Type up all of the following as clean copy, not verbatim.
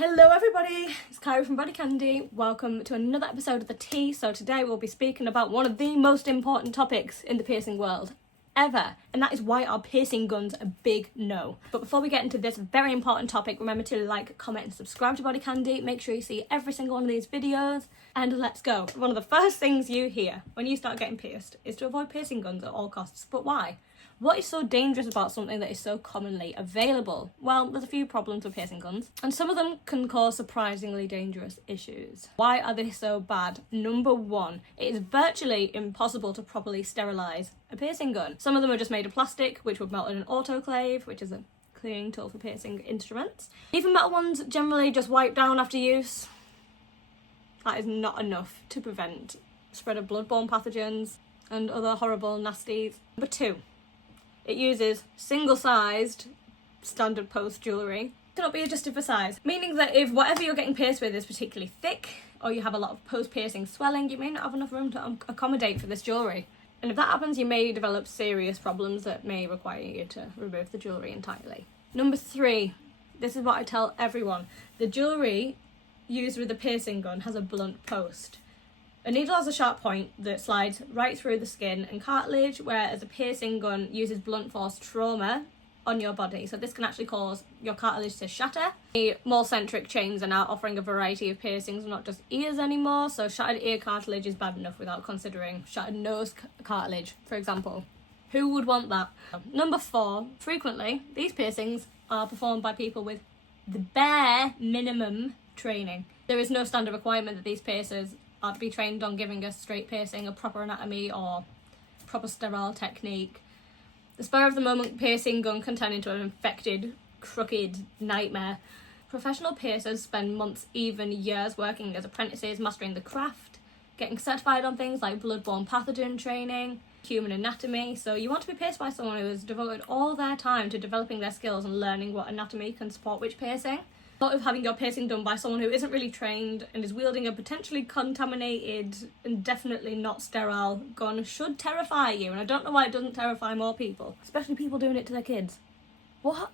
Hello everybody, it's Kyra from BodyCandy. Welcome to another episode of The Tea. So today we'll be speaking about one of the most important topics in the piercing world ever, and that is why are piercing guns a big no. But before we get into this very important topic, remember to like, comment and subscribe to BodyCandy. Make sure you see every single one of these videos, and let's go. One of the first things you hear when you start getting pierced is to avoid piercing guns at all costs. But why? What is so dangerous about something that is so commonly available? Well, there's a few problems with piercing guns, and some of them can cause surprisingly dangerous issues. Why are they so bad? Number one, it is virtually impossible to properly sterilize a piercing gun. Some of them are just made of plastic, which would melt in an autoclave, which is a cleaning tool for piercing instruments. Even metal ones generally just wipe down after use. That is not enough to prevent spread of bloodborne pathogens and other horrible nasties. Number two, it uses single-sized standard post jewellery. Cannot be adjusted for size, meaning that if whatever you're getting pierced with is particularly thick, or you have a lot of post-piercing swelling, you may not have enough room to accommodate for this jewellery. And if that happens, you may develop serious problems that may require you to remove the jewellery entirely. Number three, this is what I tell everyone. The jewellery used with the piercing gun has a blunt post. A needle has a sharp point that slides right through the skin and cartilage, whereas a piercing gun uses blunt force trauma on your body. So this can actually cause your cartilage to shatter. The mall-centric chains are now offering a variety of piercings, not just ears anymore. So shattered ear cartilage is bad enough without considering shattered nose cartilage, for example. Who would want that? Number four, frequently, these piercings are performed by people with the bare minimum training. There is no standard requirement that these piercers are to be trained on giving a straight piercing, a proper anatomy, or proper sterile technique. The spur of the moment piercing gun can turn into an infected, crooked nightmare. Professional piercers spend months, even years, working as apprentices, mastering the craft, getting certified on things like bloodborne pathogen training, human anatomy. So you want to be pierced by someone who has devoted all their time to developing their skills and learning what anatomy can support which piercing. Thought of having your piercing done by someone who isn't really trained and is wielding a potentially contaminated and definitely not sterile gun should terrify you, and I don't know why it doesn't terrify more people, especially people doing it to their kids. What?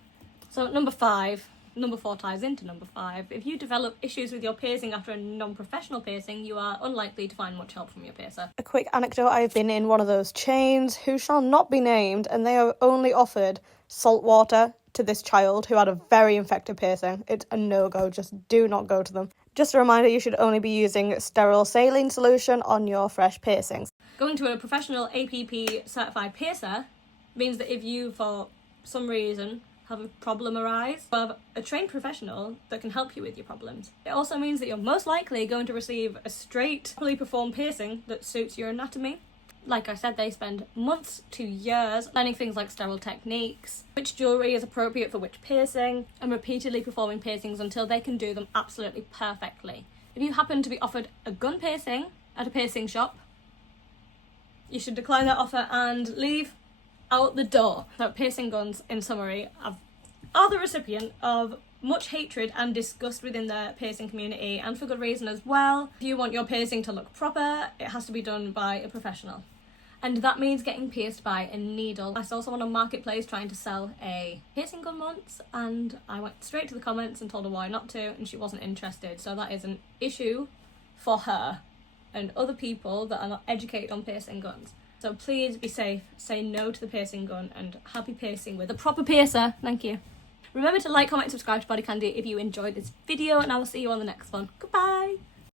So number four ties into number five. If you develop issues with your piercing after a non-professional piercing, you are unlikely to find much help from your piercer. A quick anecdote, I've been in one of those chains who shall not be named, and they have only offered salt water to this child who had a very infected piercing. It's a no-go, just do not go to them. Just a reminder, you should only be using sterile saline solution on your fresh piercings. Going to a professional APP certified piercer means that if you, for some reason, have a problem arise, you have a trained professional that can help you with your problems. It also means that you're most likely going to receive a straight, fully performed piercing that suits your anatomy. Like I said, they spend months to years learning things like sterile techniques, which jewellery is appropriate for which piercing, and repeatedly performing piercings until they can do them absolutely perfectly. If you happen to be offered a gun piercing at a piercing shop, you should decline that offer and leave out the door. So piercing guns, in summary, are the recipient of much hatred and disgust within the piercing community, and for good reason as well. If you want your piercing to look proper, it has to be done by a professional. And that means getting pierced by a needle. I saw someone on Marketplace trying to sell a piercing gun once, and I went straight to the comments and told her why not to, and she wasn't interested. So that is an issue for her and other people that are not educated on piercing guns. So please be safe, say no to the piercing gun, and happy piercing with a proper piercer. Thank you. Remember to like, comment, and subscribe to BodyCandy if you enjoyed this video, and I will see you on the next one. Goodbye!